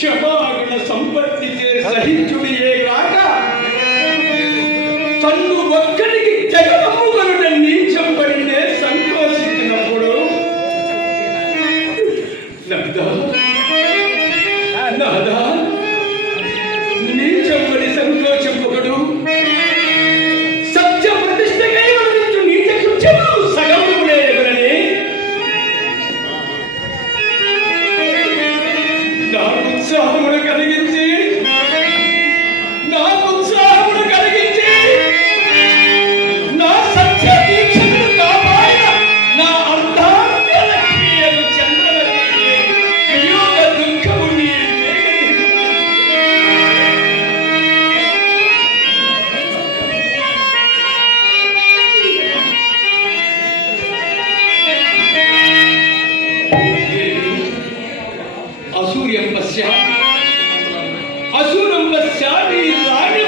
క్షమాగుణ సంపత్తిచే సహించుడియే కాక తన్ను ఒక్కడికి జగదమ్ముగనుడ నీచం పడినే సంతోషించినప్పుడు నాదా నీచం పడి సంతోషింపడు సత్య ప్రతిష్టకై వదిలించు నీచ కృత్యములు సగములే ఎదురని నాకు ఉత్సాహమును కలిగించి నా సత్య దీక్షను కాపాడిన నా అర్ధాంగలక్ష్మియను చంద్రవతి వియోగ దుఃఖముని అసూర్యం పశ్య అసూరం పశ్య నీ రాణి